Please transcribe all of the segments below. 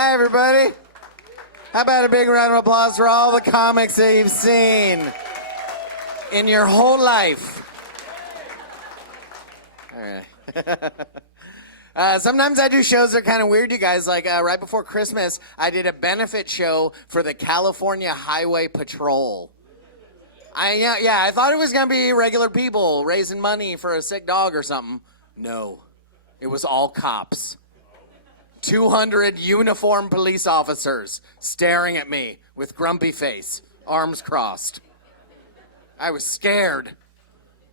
Hi, everybody. How about a big round of applause for all the comics that you've seen in your whole life? All right. Sometimes I do shows that are kind of weird, you guys. Like right before Christmas, I did a benefit show for the California Highway Patrol. I thought it was going to be regular people raising money for a sick dog or something. No, it was all cops. 200 uniformed police officers staring at me with grumpy face, arms crossed. I was scared.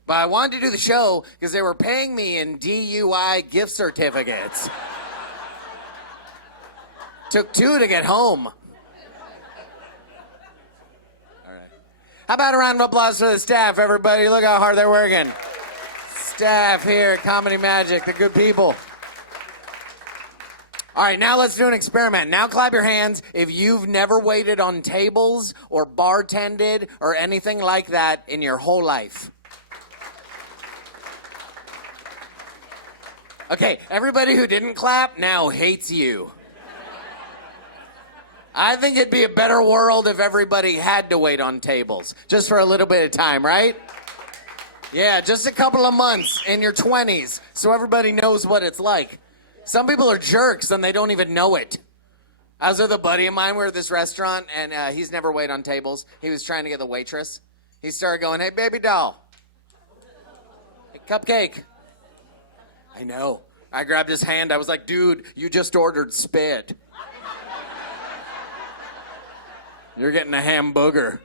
But I wanted to do the show because they were paying me in DUI gift certificates. Took 2 to get home. All right. How about a round of applause for the staff, everybody? Look how hard they're working. Staff here at Comedy Magic, the good people. All right, now let's do an experiment. Now clap your hands if you've never waited on tables or bartended or anything like that in your whole life. Okay, everybody who didn't clap now hates you. I think it'd be a better world if everybody had to wait on tables, just for a little bit of time, right? Yeah, just a couple of months in your 20s, so everybody knows what it's like. Some people are jerks and they don't even know it. I was with a buddy of mine. We were at this restaurant, and he's never waited on tables. He was trying to get the waitress. He started going, "Hey, baby doll. Hey, cupcake." I know. I grabbed his hand. I was like, "Dude, you just ordered spit. You're getting a hamburger."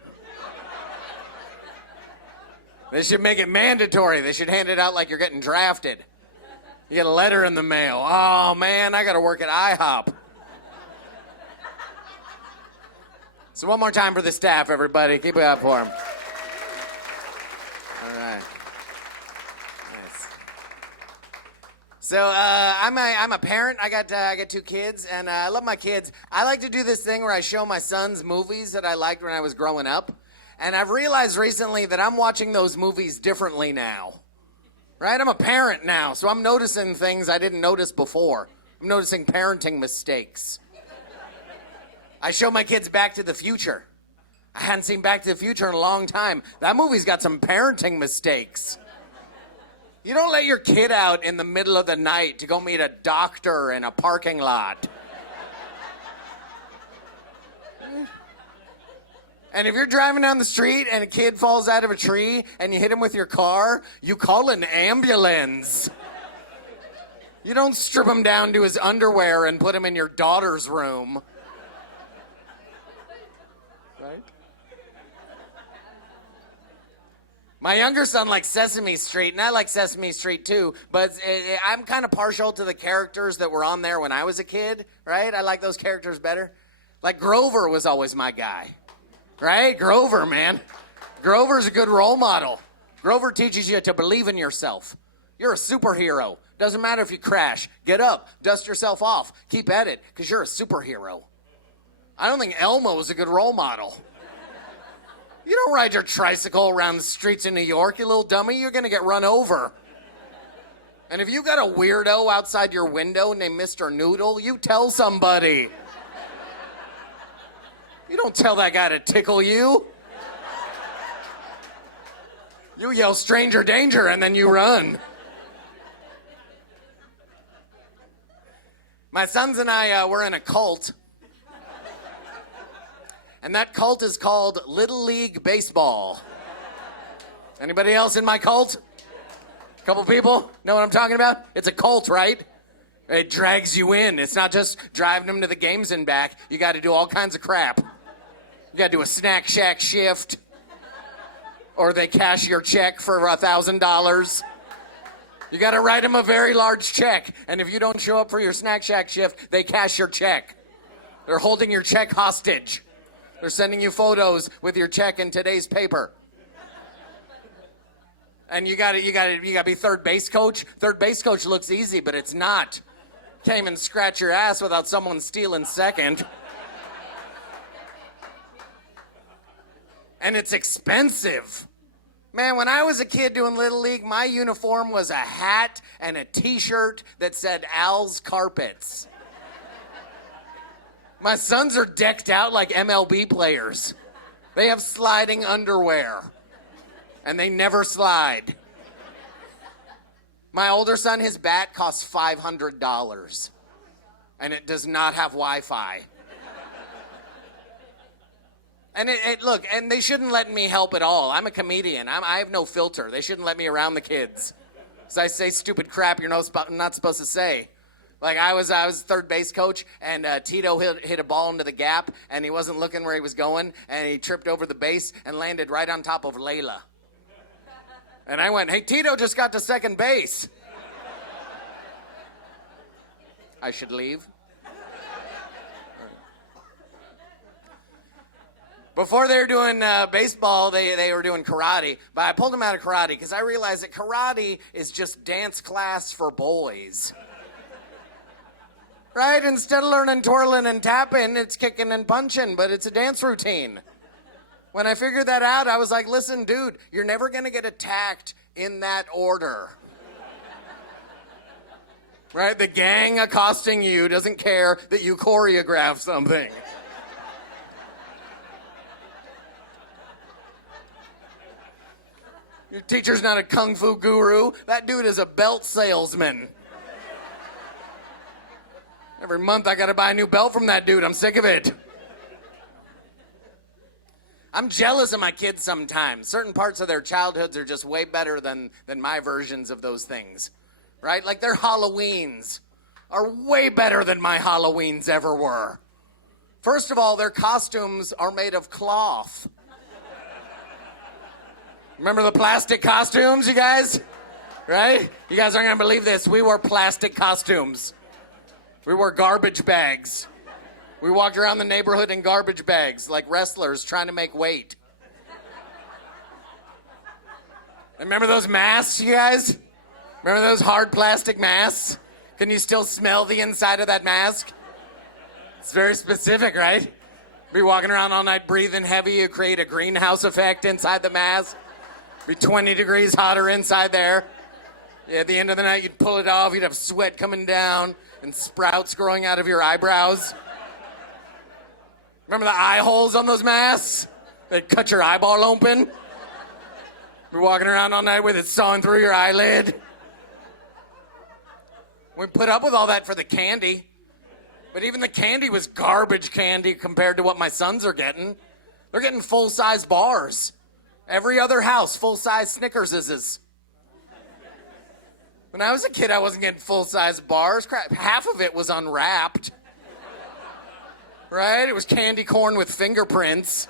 They should make it mandatory. They should hand it out like you're getting drafted. You get a letter in the mail. Oh, man, I got to work at IHOP. So one more time for the staff, everybody. Keep it up for them. All right. Nice. So I'm a parent. I got 2 kids, and I love my kids. I like to do this thing where I show my sons movies that I liked when I was growing up. And I've realized recently that I'm watching those movies differently now. Right? I'm a parent now, so I'm noticing things I didn't notice before. I'm noticing parenting mistakes. I show my kids Back to the Future. I hadn't seen Back to the Future in a long time. That movie's got some parenting mistakes. You don't let your kid out in the middle of the night to go meet a doctor in a parking lot. And if you're driving down the street and a kid falls out of a tree and you hit him with your car, you call an ambulance. You don't strip him down to his underwear and put him in your daughter's room. Right? My younger son likes Sesame Street, and I like Sesame Street too, but I'm kind of partial to the characters that were on there when I was a kid, right? I like those characters better. Like Grover was always my guy. Right? Grover, man. Grover's a good role model. Grover teaches you to believe in yourself. You're a superhero. Doesn't matter if you crash. Get up. Dust yourself off. Keep at it, because you're a superhero. I don't think Elmo is a good role model. You don't ride your tricycle around the streets in New York, you little dummy. You're going to get run over. And if you got a weirdo outside your window named Mr. Noodle, you tell somebody. You don't tell that guy to tickle you. You yell stranger danger and then you run. My sons and I were in a cult. And that cult is called Little League Baseball. Anybody else in my cult? A couple people know what I'm talking about? It's a cult, right? It drags you in. It's not just driving them to the games and back. You got to do all kinds of crap. You got to do a snack shack shift, or they cash your check for $1,000. You got to write them a very large check, and if you don't show up for your snack shack shift, they cash your check. They're holding your check hostage. They're sending you photos with your check in today's paper. And you got to be third base coach. Third base coach looks easy, but it's not. Can't even scratch your ass without someone stealing second. And it's expensive. Man, when I was a kid doing Little League, my uniform was a hat and a t-shirt that said Al's Carpets. My sons are decked out like MLB players. They have sliding underwear. And they never slide. My older son, his bat costs $500. And it does not have Wi-Fi. And look, and they shouldn't let me help at all. I'm a comedian. I have no filter. They shouldn't let me around the kids. Because I say stupid crap you're not supposed to say. Like I was third base coach, and Tito hit a ball into the gap, and he wasn't looking where he was going, and he tripped over the base and landed right on top of Layla. And I went, hey, Tito just got to second base. I should leave. Before they were doing baseball, they were doing karate. But I pulled them out of karate because I realized that karate is just dance class for boys. Right? Instead of learning twirling and tapping, it's kicking and punching, but it's a dance routine. When I figured that out, I was like, listen, dude, you're never going to get attacked in that order. Right? The gang accosting you doesn't care that you choreograph something. Your teacher's not a kung fu guru. That dude is a belt salesman. Every month I gotta buy a new belt from that dude. I'm sick of it. I'm jealous of my kids sometimes. Certain parts of their childhoods are just way better than my versions of those things. Right? Like their Halloweens are way better than my Halloweens ever were. First of all, their costumes are made of cloth. Remember the plastic costumes, you guys? Right? You guys aren't going to believe this. We wore plastic costumes. We wore garbage bags. We walked around the neighborhood in garbage bags like wrestlers trying to make weight. Remember those masks, you guys? Remember those hard plastic masks? Can you still smell the inside of that mask? It's very specific, right? Be walking around all night breathing heavy. You create a greenhouse effect inside the mask. Be 20 degrees hotter inside there. Yeah, at the end of the night, you'd pull it off. You'd have sweat coming down and sprouts growing out of your eyebrows. Remember the eye holes on those masks? They'd cut your eyeball open. Be walking around all night with it sawing through your eyelid. We put up with all that for the candy. But even the candy was garbage candy compared to what my sons are getting. They're getting full-size bars. Every other house, full-size Snickerses. When I was a kid, I wasn't getting full-size bars. Crap, half of it was unwrapped. Right? It was candy corn with fingerprints.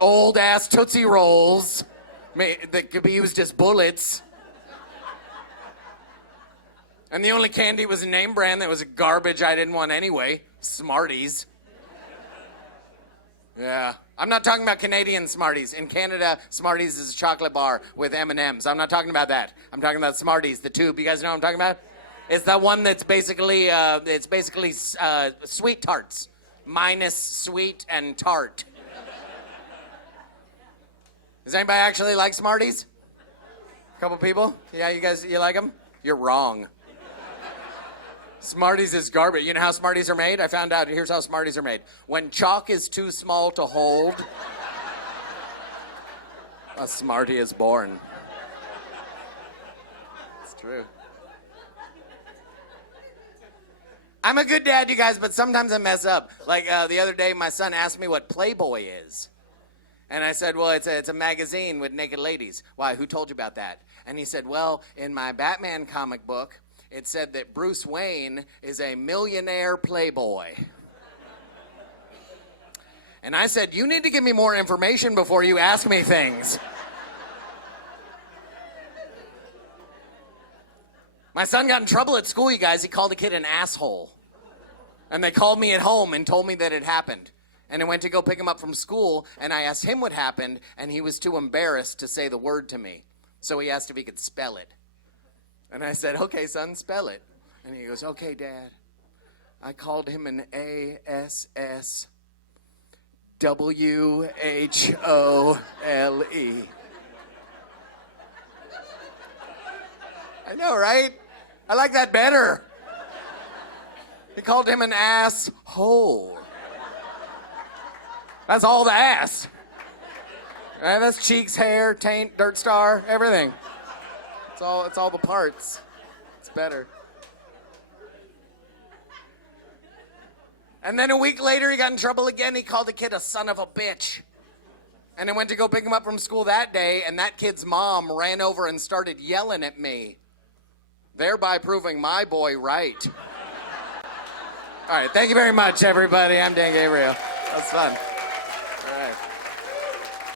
Old-ass Tootsie Rolls that could be used as bullets. And the only candy was a name brand that was garbage I didn't want anyway. Smarties. Yeah. I'm not talking about Canadian Smarties. In Canada, Smarties is a chocolate bar with M&Ms. I'm not talking about that. I'm talking about Smarties, the tube. You guys know what I'm talking about? It's the one that's basically sweet tarts, minus sweet and tart. Does anybody actually like Smarties? A couple people? Yeah, you guys, you like them? You're wrong. Smarties is garbage. You know how Smarties are made? I found out. Here's how Smarties are made. When chalk is too small to hold, a Smartie is born. It's true. I'm a good dad, you guys, but sometimes I mess up. Like the other day, my son asked me what Playboy is. And I said, well, it's a magazine with naked ladies. Why, who told you about that? And he said, well, in my Batman comic book, it said that Bruce Wayne is a millionaire playboy. And I said, you need to give me more information before you ask me things. My son got in trouble at school, you guys. He called a kid an asshole. And they called me at home and told me that it happened. And I went to go pick him up from school, and I asked him what happened, and he was too embarrassed to say the word to me. So he asked if he could spell it. And I said, okay, son, spell it. And he goes, okay, Dad. I called him an ASSWHOLE. I know, right? I like that better. He called him an asshole. That's all the ass. Right? That's cheeks, hair, taint, dirt star, everything. It's all the parts. It's better. And then a week later, he got in trouble again. He called the kid a son of a bitch. And I went to go pick him up from school that day, and that kid's mom ran over and started yelling at me, thereby proving my boy right. All right, thank you very much, everybody. I'm Dan Gabriel. That was fun.